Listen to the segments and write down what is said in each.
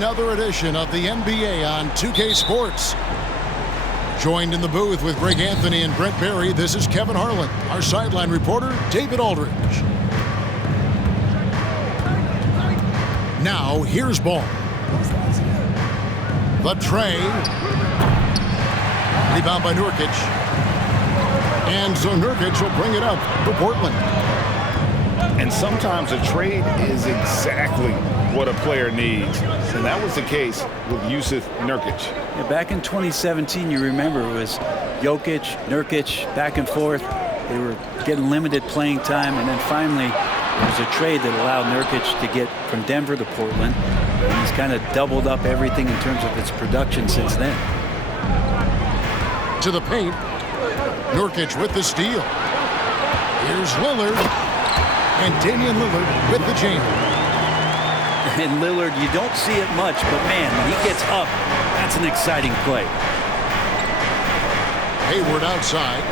another edition of the NBA on 2K Sports. Joined in the booth with Greg Anthony and Brent Barry, this is Kevin Harlan. Our sideline reporter, David Aldridge. Now, here's ball. The tray. Rebound by Nurkic. And so Nurkic will bring it up for Portland. And sometimes a trade is exactly what a player needs. And that was the case with Jusuf Nurkic. Yeah, back in 2017, you remember, it was Jokic, Nurkic, back and forth. They were getting limited playing time. And then finally, there was a trade that allowed Nurkic to get from Denver to Portland. And he's kind of doubled up everything in terms of its production since then. To the paint. Nurkic with the steal. Here's Lillard. And Damian Lillard with the jam. And Lillard, you don't see it much, but man, when he gets up, that's an exciting play. Hayward outside.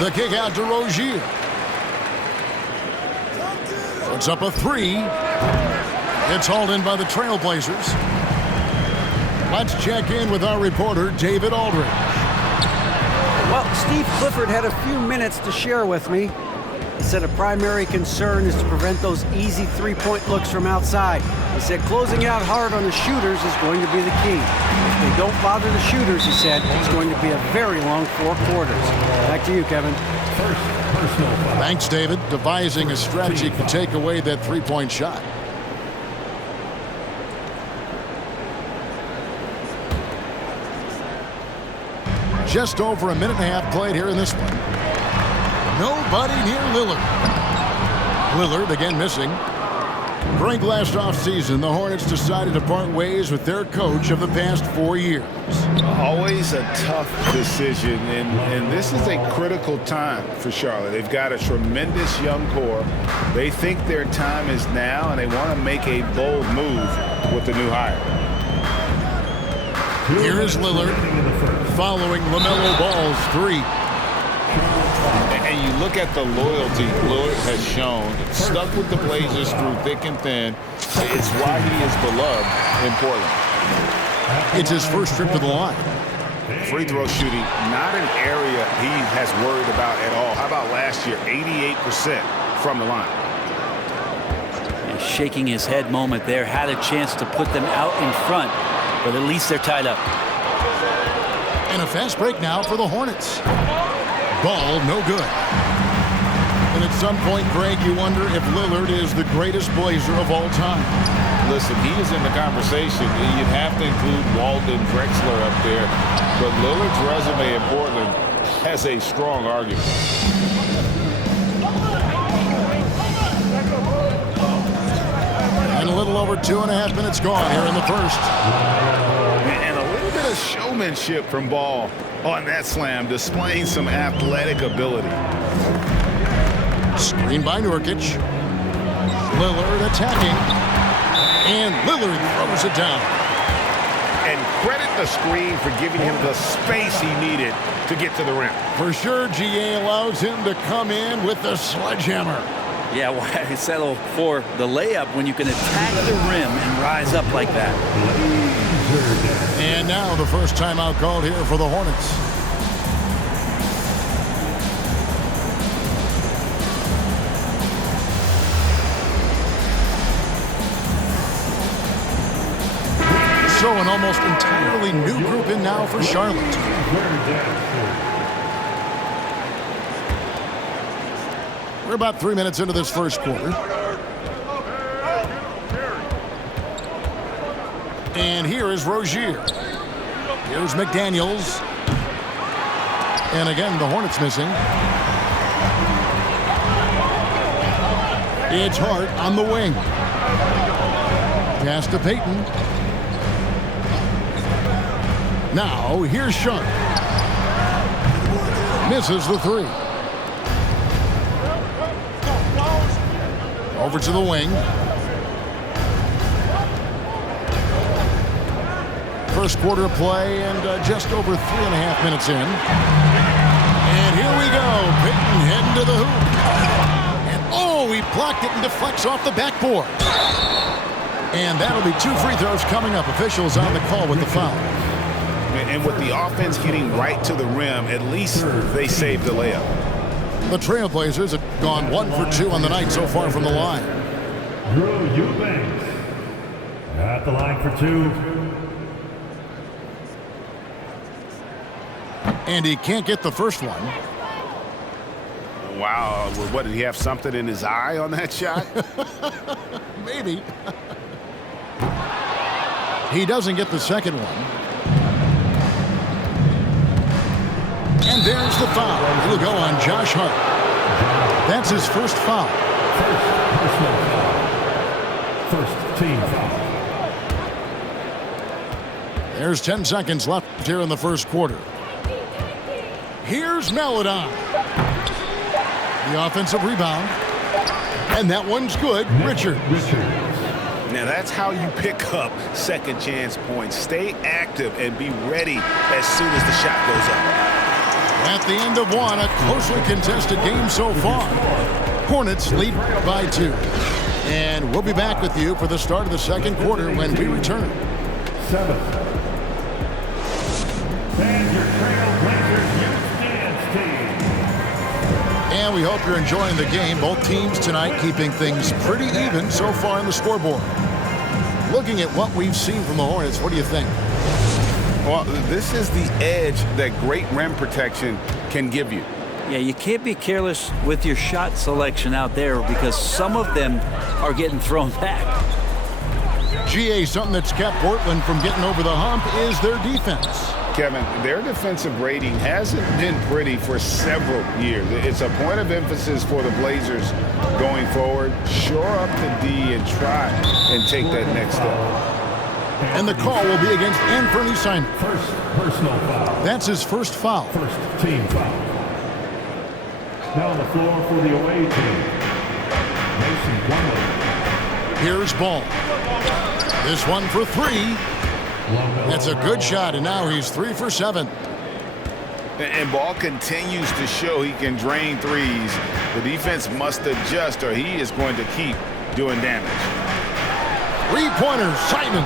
The kick out to Rozier. Puts up a three. It's hauled in by the Trailblazers. Let's check in with our reporter, David Aldridge. Well, Steve Clifford had a few minutes to share with me. He said a primary concern is to prevent those easy three-point looks from outside. He said closing out hard on the shooters is going to be the key. If they don't bother the shooters, he said, it's going to be a very long 4 quarters. Back to you, Kevin. Thanks, David. Devising a strategy to take away that three-point shot. Just over a minute and a half played here in this one. Nobody near Lillard. Lillard again missing. During last offseason, the Hornets decided to part ways with their coach of the past 4 years. Always a tough decision, and this is a critical time for Charlotte. They've got a tremendous young core. They think their time is now, and they want to make a bold move with the new hire. Here is Lillard following LaMelo Ball's three. And you look at the loyalty Lillard has shown, stuck with the Blazers through thick and thin. It's why he is beloved in Portland. It's his first trip to the line. Free throw shooting, not an area he has worried about at all. How about last year, 88% from the line. And shaking his head moment there, had a chance to put them out in front, but at least they're tied up. And a fast break now for the Hornets. Ball no good. And at some point, Greg, you wonder if Lillard is the greatest Blazer of all time. Listen, he is in the conversation. You'd have to include Walden Drexler up there. But Lillard's resume in Portland has a strong argument. And a little over 2.5 minutes gone here in the first. And a little bit of showmanship from Ball on that slam, displaying some athletic ability. Screen by Nurkic. Lillard attacking. And Lillard throws it down. And credit the screen for giving him the space he needed to get to the rim. For sure, GA allows him to come in with the sledgehammer. Yeah, why settle for the layup when you can attack the rim and rise up like that? And now the first timeout called here for the Hornets. So an almost entirely new group in now for Charlotte. We're about 3 minutes into this first quarter. And here is Rozier. Here's McDaniels. And again, the Hornets missing. It's Hart on the wing. Pass to Payton. Now, here's Sharp. Misses the three. Over to the wing. First quarter of play and just over 3.5 minutes in. And here we go. Payton heading to the hoop. And oh, he blocked blocked it and deflects off the backboard. And that'll be 2 free throws coming up. Officials on the call with the foul. And with the offense getting right to the rim, at least they saved the layup. The Trailblazers have gone 1 for 2 on the night so far from the line. Drew Eubanks at the line for 2. And he can't get the first one. Wow, what, did he have something in his eye on that shot? Maybe. He doesn't get the second one. And there's the foul. It'll go on Josh Hart. That's his first foul. First team foul. There's 10 seconds left here in the first quarter. Here's Melodon. The offensive rebound. And that one's good. Richard. Now that's how you pick up second chance points. Stay active and be ready as soon as the shot goes up. At the end of one, a closely contested game so far. Hornets lead by 2. And we'll be back with you for the start of the second quarter when we return. 7. And your Trailblazers youth dance team. And we hope you're enjoying the game. Both teams tonight keeping things pretty even so far on the scoreboard. Looking at what we've seen from the Hornets, what do you think? Well, this is the edge that great rim protection can give you. Yeah, you can't be careless with your shot selection out there because some of them are getting thrown back. GA, something that's kept Portland from getting over the hump is their defense. Kevin, their defensive rating hasn't been pretty for several years. It's a point of emphasis for the Blazers going forward. Shore up the D and try and take that next step. And the call will be against Anthony Simons. First personal foul. That's his first foul. First team foul. Now on the floor for the away team. Mason Plumlee. Here's Ball. This one for 3. That's a good shot, and now he's 3 for 7. And Ball continues to show he can drain threes. The defense must adjust or he is going to keep doing damage. 3-pointer, Simon.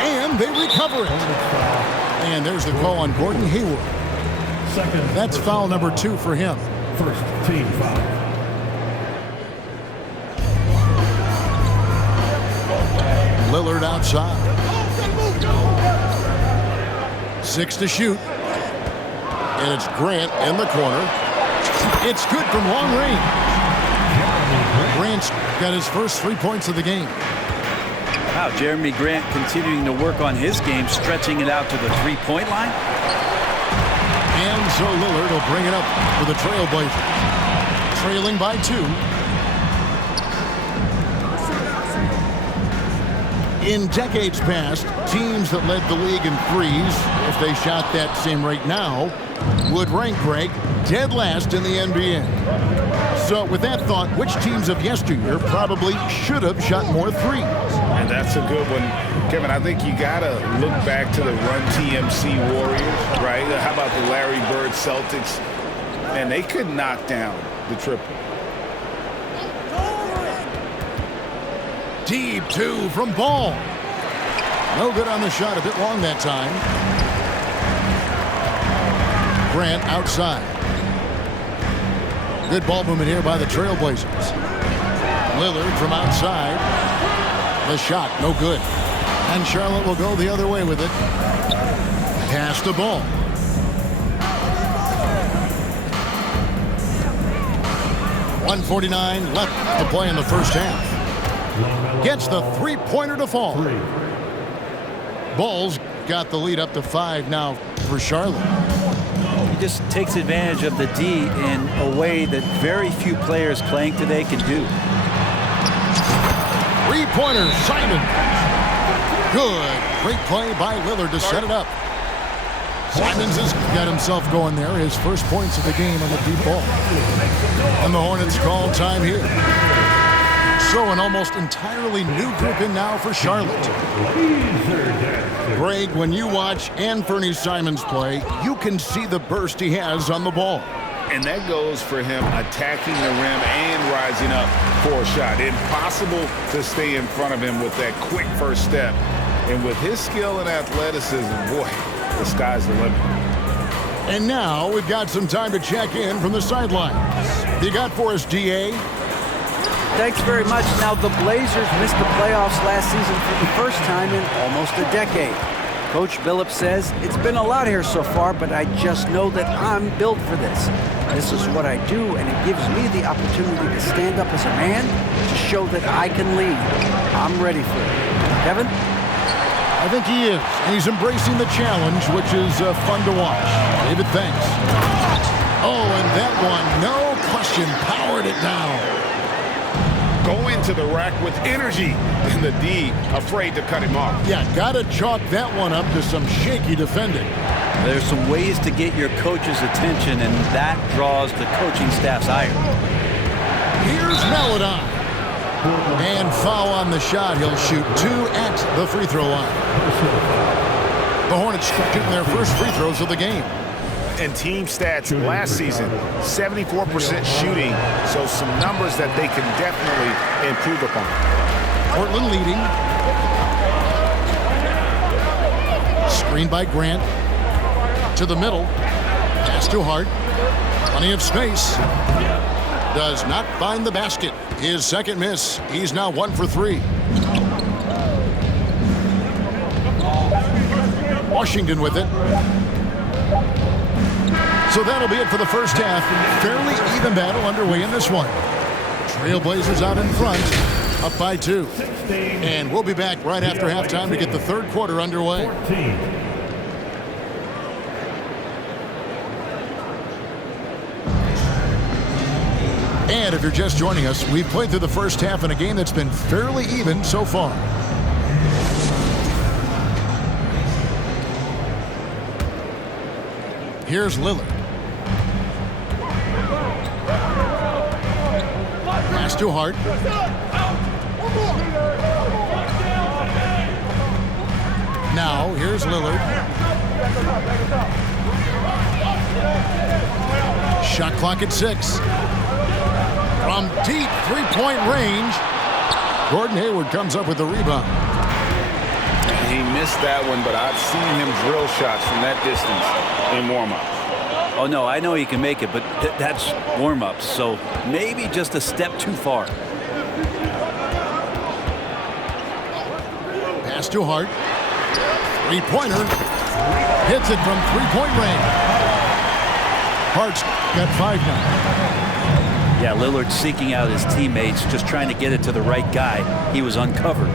And they recover it. And there's the call on Gordon Hayward. That's foul number 2 for him. First team foul. Lillard outside. 6 to shoot. And it's Grant in the corner. It's good from long range. Grant's got his first 3 points of the game. Wow, Jeremy Grant continuing to work on his game, stretching it out to the 3-point line. And so Lillard will bring it up for the Trailblazers. Trailing by 2. In decades past, teams that led the league in threes, if they shot that same rate now, would rank Greg dead last in the NBA. So with that thought, which teams of yesteryear probably should have shot more threes? And that's a good one. Kevin, I think you got to look back to the Run TMC Warriors, right? How about the Larry Bird Celtics? Man, they could knock down the triple. Deep 2 from Ball. No good on the shot, a bit long that time. Grant outside. Good ball movement here by the Trailblazers. Lillard from outside. The shot, no good. And Charlotte will go the other way with it. Pass the ball. .149 left to play in the first half. Gets the 3-pointer to fall. Ball's got the lead up to 5 now for Charlotte. He just takes advantage of the D in a way that very few players playing today can do. 3-pointer, Simon. Good. Great play by Lillard to set it up. Simons has got himself going there. His first points of the game on the deep ball. And the Hornets call time here. So an almost entirely new group in now for Charlotte. Greg, when you watch Anthony Simons play, you can see the burst he has on the ball. And that goes for him attacking the rim and rising up for a shot. Impossible to stay in front of him with that quick first step. And with his skill and athleticism, boy, the sky's the limit. And now we've got some time to check in from the sidelines. You got for us, DA? Thanks very much. Now, the Blazers missed the playoffs last season for the first time in almost a decade. Coach Billups says, it's been a lot here so far, but I just know that I'm built for this. This is what I do, and it gives me the opportunity to stand up as a man to show that I can lead. I'm ready for it. Kevin? I think he is, and he's embracing the challenge, which is fun to watch. David, thanks. Oh, and that one, no question, powered it down. Go into the rack with energy, and the D afraid to cut him off. Yeah, got to chalk that one up to some shaky defending. There's some ways to get your coach's attention, and that draws the coaching staff's ire. Here's Meladon. And foul on the shot. He'll shoot 2 at the free throw line. The Hornets shooting their first free throws of the game. And team stats last season, 74% shooting, so some numbers that they can definitely improve upon. Portland leading. Screen by Grant. To the middle. Pass to Hart. Plenty of space. Does not find the basket. His second miss. He's now 1 for 3. Washington with it. So that'll be it for the first half. Fairly even battle underway in this one. Trailblazers out in front, up by 2. And we'll be back right after halftime to get the third quarter underway. 14. And if you're just joining us, we've played through the first half in a game that's been fairly even so far. Here's Lillard. Pass to Hart. Now, here's Lillard. Shot clock at 6. From deep three-point range, Gordon Hayward comes up with the rebound. He missed that one, but I've seen him drill shots from that distance in warm-ups. Oh, no, I know he can make it, but that's warm-ups, so maybe just a step too far. Pass to Hart. Three-pointer. Hits it from three-point range. Hart's got 5 now. Yeah, Lillard seeking out his teammates, just trying to get it to the right guy. He was uncovered.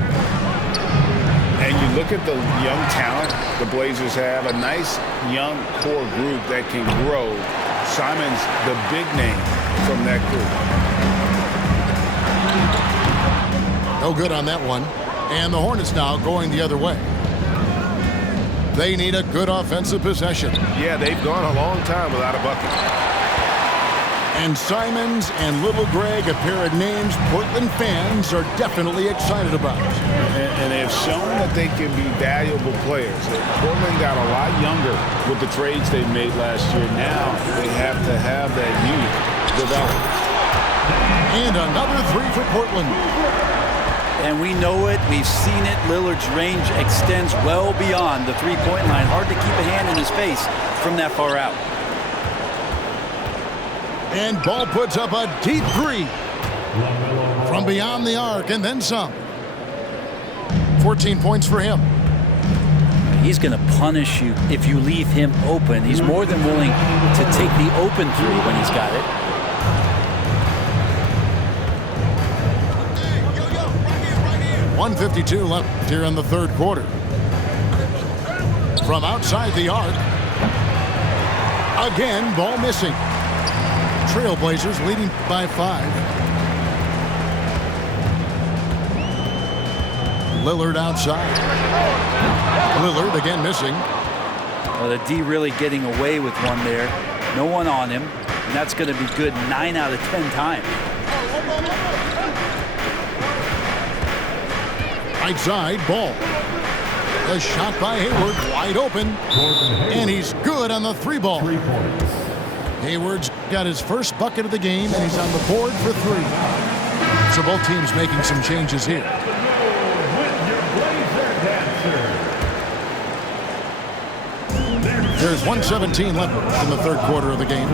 And you look at the young talent the Blazers have, a nice young core group that can grow. Simon's the big name from that group. No good on that one. And the Hornets now going the other way. They need a good offensive possession. Yeah, they've gone a long time without a bucket. And Simons and Little Greg, a pair of names Portland fans are definitely excited about. And they've shown that they can be valuable players. Portland got a lot younger with the trades they made last year. Now they have to have that youth develop. And another 3 for Portland. And we know it. We've seen it. Lillard's range extends well beyond the three-point line. Hard to keep a hand in his face from that far out. And Ball puts up a deep 3 from beyond the arc and then some. 14 points for him. He's going to punish you if you leave him open. He's more than willing to take the open 3 when he's got it. .152 left here in the third quarter. From outside the arc. Again, ball missing. Trailblazers leading by 5. Lillard outside. Lillard again missing. Well, the D really getting away with one there. No one on him. And that's going to be good 9 out of 10 times. Right side, Ball. A shot by Hayward, wide open. And he's good on the 3 ball. 3 points. Hayward's got his first bucket of the game, and he's on the board for 3. So both teams making some changes here. There's 1:17 left in the third quarter of the game.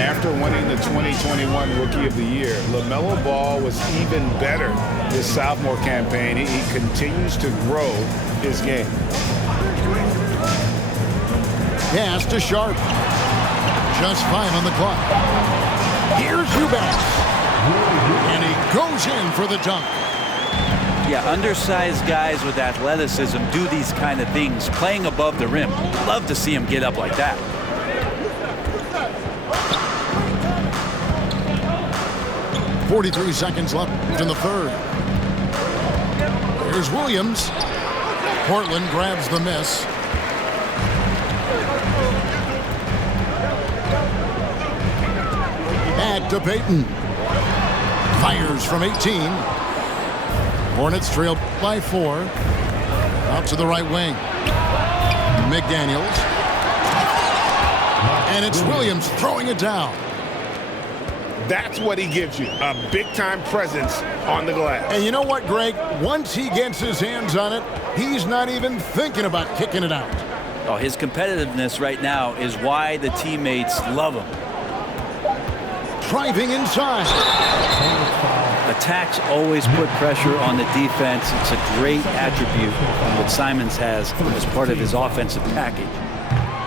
After winning the 2021 Rookie of the Year, LaMelo Ball was even better this sophomore campaign. He continues to grow his game. Pass to Sharp. Just 5 on the clock. Here's Eubanks. And he goes in for the dunk. Yeah, undersized guys with athleticism do these kind of things, playing above the rim. Love to see him get up like that. .43 seconds left in the third. Here's Williams. Portland grabs the miss. Back to Payton. Fires from 18. Hornets trail by 4. Out to the right wing. McDaniels. And it's Williams throwing it down. That's what he gives you, a big-time presence on the glass. And you know what, Greg? Once he gets his hands on it, he's not even thinking about kicking it out. Oh, his competitiveness right now is why the teammates love him. Driving inside. Attacks always put pressure on the defense. It's a great attribute that Simons has as part of his offensive package.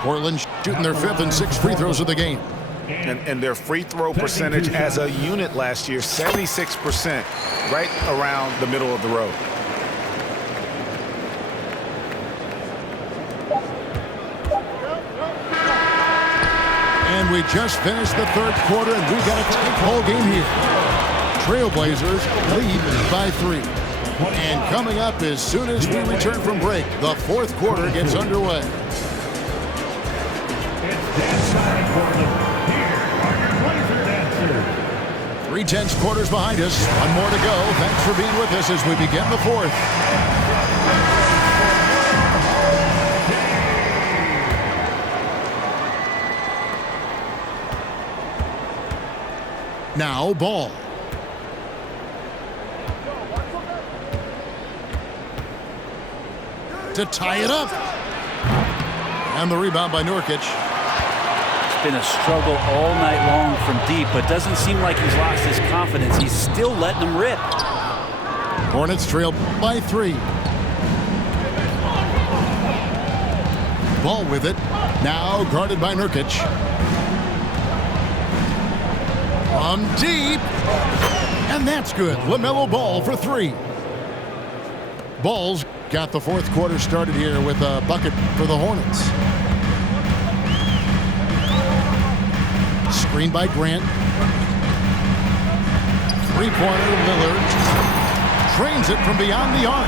Portland shooting their 5th and 6th free throws of the game. And their free throw percentage as a unit last year, 76%, right around the middle of the road. And we just finished the third quarter, and we've got a tight ball game here. Trailblazers lead by 3. And coming up as soon as we return from break, the fourth quarter gets underway. Dance time, Portland. Here are your Blazer dancers. 3/10 quarters behind us. One more to go. Thanks for being with us as we begin the fourth. Now Ball. To tie it up. And the rebound by Nurkic. It's been a struggle all night long from deep, but doesn't seem like he's lost his confidence. He's still letting them rip. Hornets trail by 3. Ball with it. Now guarded by Nurkic. From deep. And that's good. LaMelo Ball for 3. Ball's got the fourth quarter started here with a bucket for the Hornets. Screen by Grant. Three-pointer, Lillard. Trains it from beyond the arc.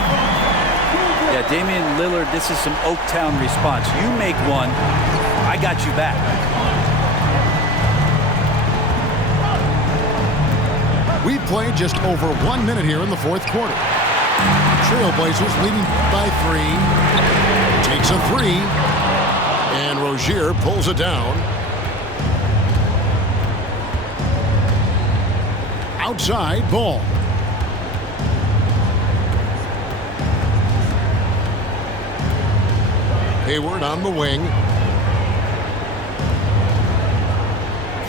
Yeah, Damian Lillard, this is some Oaktown response. You make one, I got you back. We've played just over 1 minute here in the fourth quarter. Trailblazers leading by 3. Takes a 3. And Rozier pulls it down. Outside, Ball. Hayward on the wing.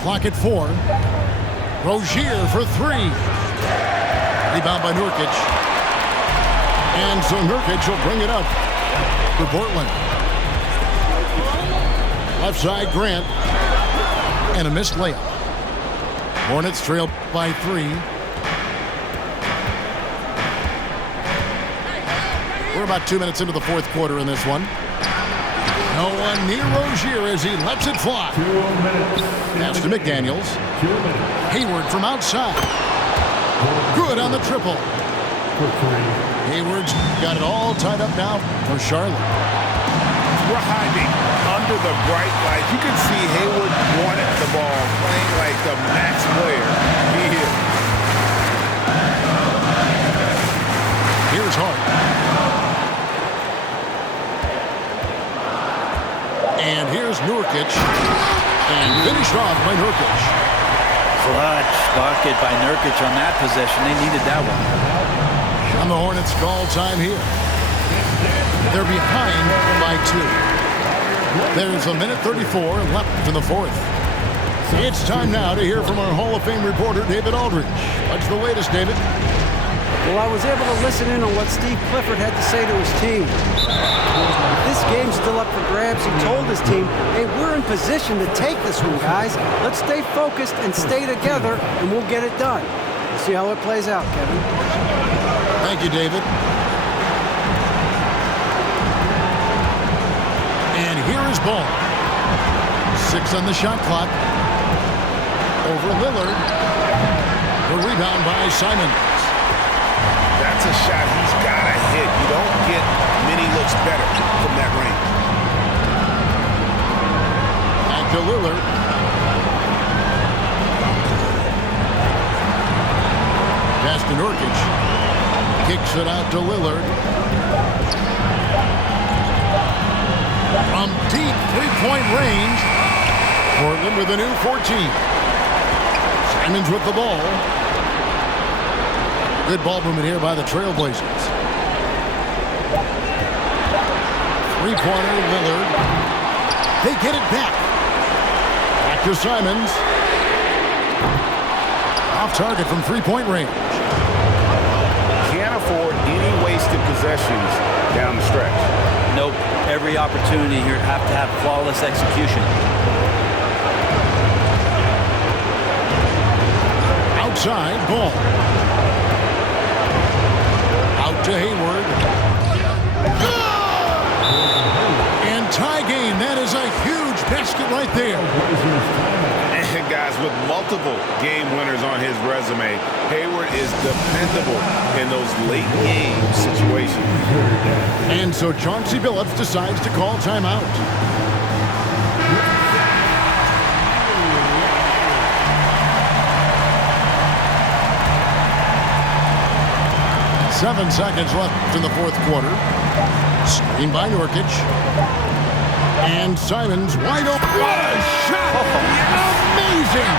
Clock at 4. Rozier for 3. Rebound by Nurkic. And so Nurkic will bring it up for Portland. Left side, Grant. And a missed layup. Hornets trail by 3. We're about 2 minutes into the fourth quarter in this one. No one near Rozier as he lets it fly. 2 minutes. Pass to McDaniels. 2 minutes. Hayward from outside. Good on the triple. For 3. Hayward's got it all tied up now for Charlotte. Driving under the bright lights. You can see Hayward wanted the ball, playing like the max player he is. Here's Hart. And here's Nurkic. Finished off by Nurkic. Clutch bucket by Nurkic on that possession. They needed that one. And the Hornets call time here. They're behind by 2. There's a minute 34 left in the fourth. It's time now to hear from our Hall of Fame reporter, David Aldridge. What's the latest, David? Well, I was able to listen in on what Steve Clifford had to say to his team. If this game's still up for grabs, he told his team, hey, we're in position to take this one, guys. Let's stay focused and stay together, and we'll get it done. We'll see how it plays out, Kevin. Thank you, David. And here is Ball. 6 on the shot clock. Over Lillard. The rebound by Simons. That's a shot he's got to hit. You don't get many looks better from that range. Back to Lillard. Pass to Nurkic. Kicks it out to Lillard. From deep three-point range. Portland with a new 14. Simons with the ball. Good ball movement here by the Trailblazers. Three-pointer, Lillard. They get it back. Back to Simons. Off target from three-point range. Can't afford any wasted possessions down the stretch. Nope. Every opportunity here have to have flawless execution. Outside, Ball. Out to Hayward. And tie game. That is a huge basket right there. And guys, with multiple game winners on his resume, Hayward is dependable in those late game situations. And so Chauncey Billups decides to call timeout. 7 seconds left in the fourth quarter. Screen by Nurkic. And Simons wide open. What a shot! Amazing!